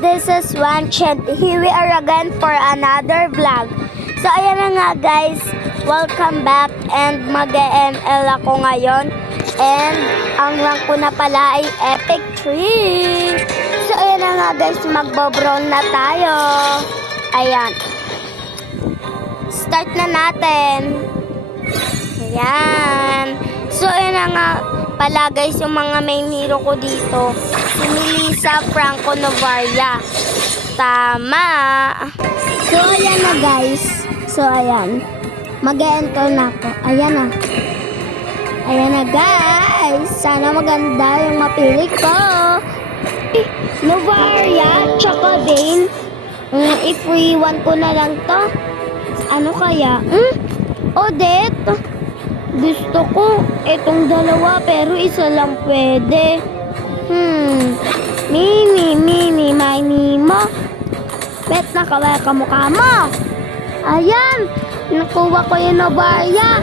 this is Wanch and here we are again for another vlog. So ayan na nga guys, welcome back and mag-ML ako ngayon. And ang rank ko na pala ay Epic 3. So ayan na nga guys, magbo-brawl na tayo. Ayan. Start na natin. Ayan. So ayan na nga pala guys, yung mga main hero ko dito. Si Melissa Franco Novaria. Tama. So ayan na guys. So ayan. Mag-enter na ako. Ayan na. Ayan na guys. Sana maganda yung mapili ko. Novaria, tsaka Dane. I-free one ko na lang to. Ano kaya? Odette. Gusto ko itong dalawa pero isa lang pwede. Mini, mo. Bet na kaway kamukha mo. Ayan. Nakuha ko yung Novaria.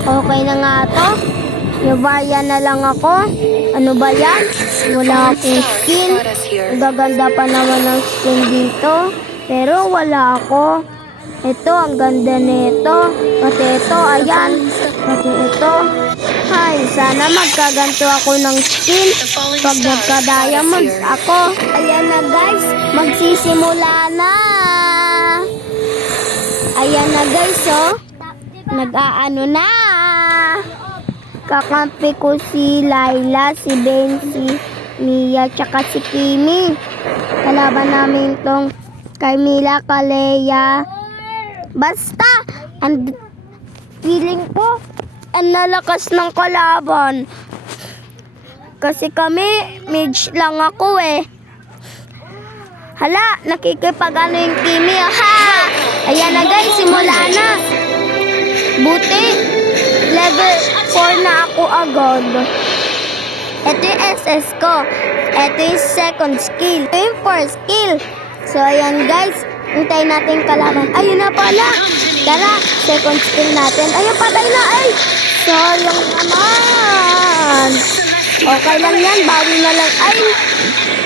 Okay na nga to. Novaria na lang ako. Ano ba yan? Wala akong skin. Gaganda pa naman ng skin dito. Pero wala ako. Ito, ang ganda nito. Pati ito, ayan. Pati ito. Ay, sana magkaganto ako ng skin pag nagka-diamonds ako. Ayan na guys, magsisimula na. Ayan na guys, oh. Nag-aano na. Kakampi ko si Layla, si Ben, si Mia, tsaka si Kimi. Kalaban namin tong Carmilla, Kalea. Basta, and feeling ko, ang nalakas ng kalaban. Kasi kami, mage lang ako eh. Hala, nakikipag-ano yung Kimi. Ha! Ayan na guys, simula na. Buti, level 4 na ako agad. Ito yung SS ko. Ito yung second skill. Ito yung first skill. So ayan guys, hintayin natin kalaban. Ayun na pala. Tara, second skill natin. Ayun, patay na. Ay, sayang naman. Okay lang yan, bawi na lang. Ay,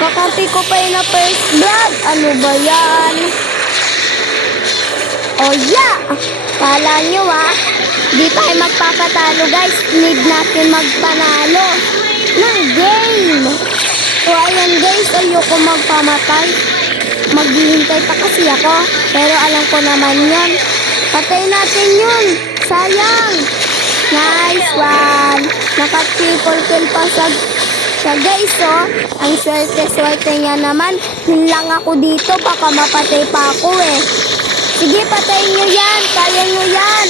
kakampi ko pa yun na first blood. Ano ba yan? Oh yeah! Kala nyo di tayo magpapatalo guys. Need natin magpanalo ng game. So ayan guys, ayoko magpamatay. Maghihintay pa kasi ako. Pero alam ko naman yan. Patay natin yun. Sayang. Nice one. Naka-triple kill pa sa guys, oh. Ang swerte-swerte niya naman. Yun lang ako dito. Baka mapatay pa ako eh. Sige, patayin nyo yan. Kaya nyo yan.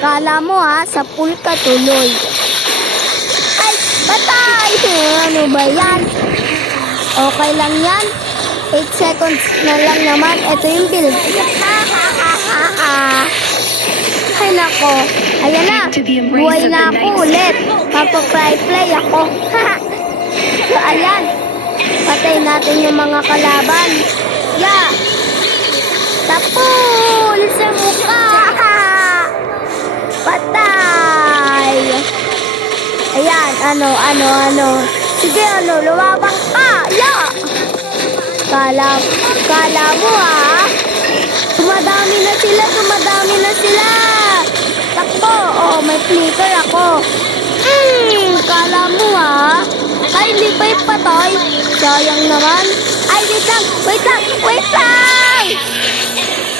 Kala mo sa pool ka tuloy. Ay, patay. Ano ba yan? Okay lang yan. 8 seconds na lang naman. Ito yung build. Ay nako. Ayan na. Buhay na ako ulit. Magpa-fly ako. So ayan. Patay natin yung mga kalaban. Yeah. Tapul sa mukha. Patay. Ayan. Ano. Sige, lumabang ka. Yeah. Kala mo Dumadami na sila. Takbo. Oh, may flicker ako. Kala mo Ay, hindi pa yung patay. Sayang naman. Ay, wait lang.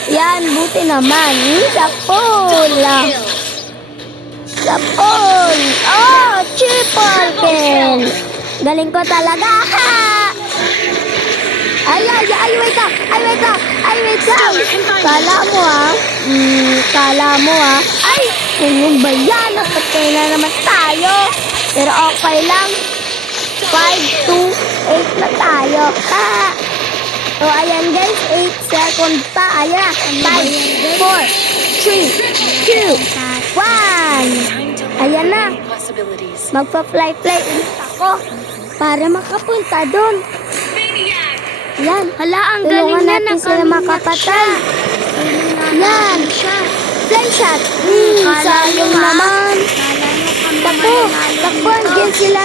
Yan, buti naman. Sapol. Oh, triple kill. Galing ko talaga. Ay, wait lang. Kala mo Ay, ano ba yan? Napatay na naman tayo. Pero okay lang. 5, 2, 8 na tayo. So, ayan guys. 8 seconds pa. Ayan na. 5, 4, 3, 2, 1. Ayan na. Magpa-fly ulit ako. Para makapunta doon. Yan. Hala, ang galing niya. Natin sila makapatay. Yan. Fly shot. Sayang naman. Takbo. Andiyan sila.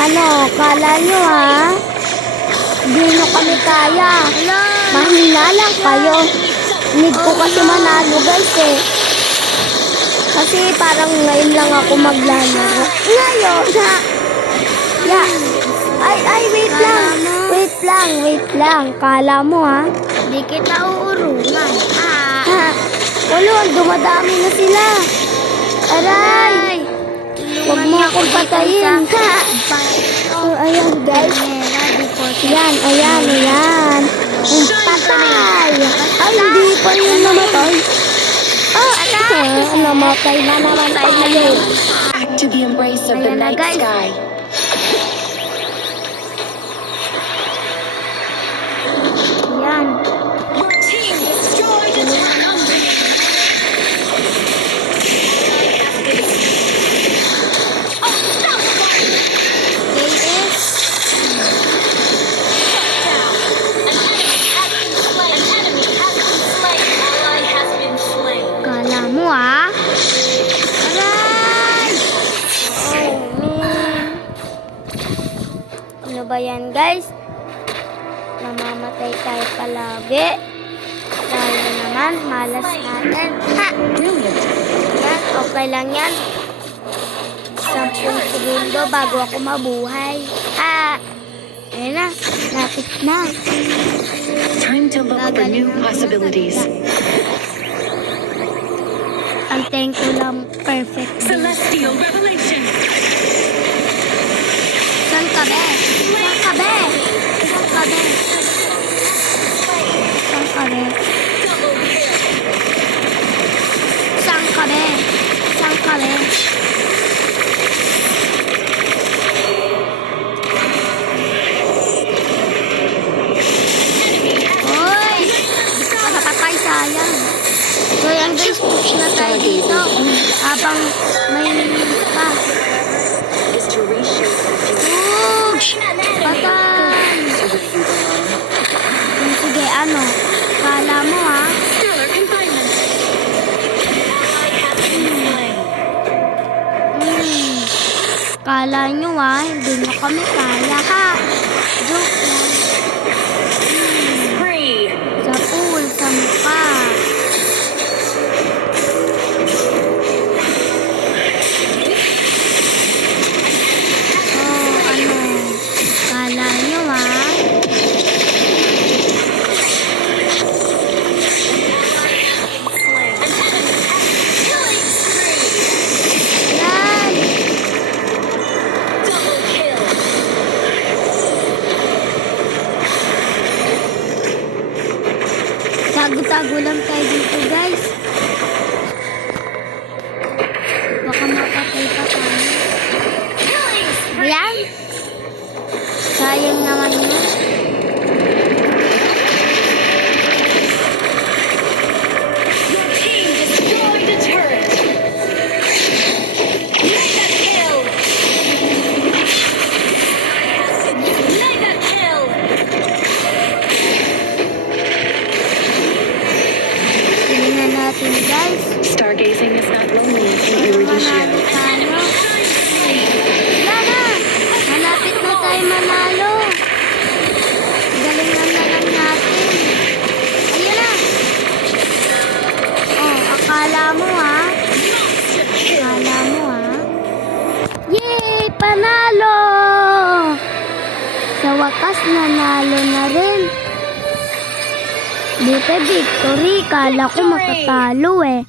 Ano, kala nyo ha? Hindi nyo kami kaya. Mahina lang kayo. Need ko kasi manalo guys eh. Kasi parang ngayon lang ako maglalaro. Ngayon ha? Yeah. Ay, wait lang. Wait lang. Kala mo ha? Di kita uurungan. Ha? Ulol, dumadami na sila. Aray! Huwag mo akong patayin. Ha? So, ayan guys. Ayan. Patay! Ay, hindi pa yun namatay. Namatay na naman tayo. Back to the embrace of the Ayan na, night guys. sky. Ayan. Your team destroyed a town. Kala mo ha? Aray! Oh, man. Ano ba yan guys? Namamatay tayo palagi. Dahil naman, malas natin. Ha! Yan, okay lang yan. 10 segundo bago ako mabuhay. Ha! Ayan na, lapit na. Time to look for new possibilities. Antayin ko lang perfect. Celestial revelation. Saan ka be? Saan ka be? Saan ka be? Saan ka be? Saan ka be? Saan ka be? Hoy! Patapatay, sayang. So yan guys, push na tayo dito. Habang may minutes pa. Is to reshape the future Push! Patay! to where you belong. Sige, ano? Kala mo ha? Stellar confinement. Kala nyo ha? Hindi nyo kami kaya ha? Joke lang. Free. Sa pool, sa mukha. Oh, ano? Kala nyo ha? Yan! Double kill. Tago-tago lang tayo dito guys. Baka mapatay pa tayo. Ayan. Sayang naman yun. Your team destroyed a turret. Mega kill. Mega kill. Tingnan natin guys. Stargazing is not lonely if you Eurydice. Manalo tayo. Wala na. Malapit na tayo manalo. Galingan na lang natin. Ayun na. Oh, akala mo ha? Akala mo ha? Yay! Panalo! Sa wakas, nanalo na rin. Dito, victory. Kala ko matatalo eh.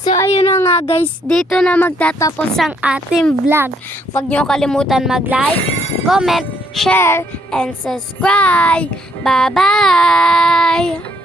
So, ayun na nga guys. Dito na magtatapos ang ating vlog. Huwag niyo kalimutan mag-like, comment, share, and subscribe. Bye-bye!